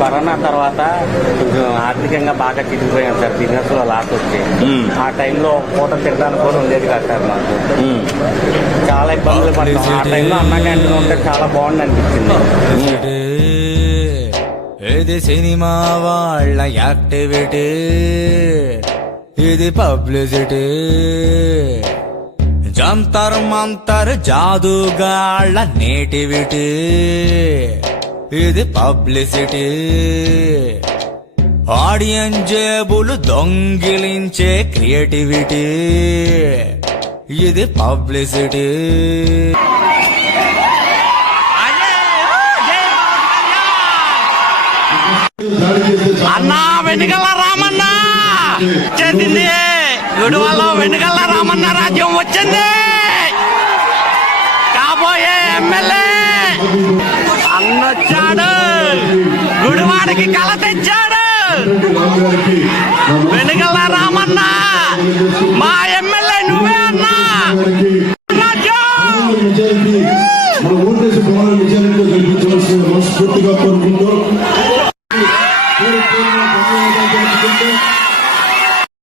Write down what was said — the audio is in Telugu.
కరోనా తర్వాత కొంచెం ఆర్థికంగా బాగా చిరిగిపోయాం సార్ బిజినెస్ లో లాస్ వచ్చి ఆ టైంలో పూట తినడానికి కూడా ఉండేది కాదు సార్ మాకు చాలా ఇబ్బందులు పడ్డాం ఆ టైంలో అన్న క్యాంటీన్ ఉంటే చాలా బాగుంది అనిపించింది ఇది సినిమా వాళ్ళ యాక్టివిటీ ఇది పబ్లిసిటీ జంతర్ మంతర్ జాదుగాళ్ళ నేటివిటీ ఇది పబ్లిసిటీ ఆడియన్ జేబులు దొంగిలించే క్రియేటివిటీ ఇది పబ్లిసిటీ అన్నా వెనుకల రామన్న వచ్చింది విడువల వెనుకల రామన్న రాజ్యం వచ్చింది కాబోయే ఎమ్మెల్యే అన్నొచ్చాడు గుడివాడికి కళ తెచ్చాడు వెనుకల రామన్న మా ఎమ్మెల్యే నువ్వే అన్నా మన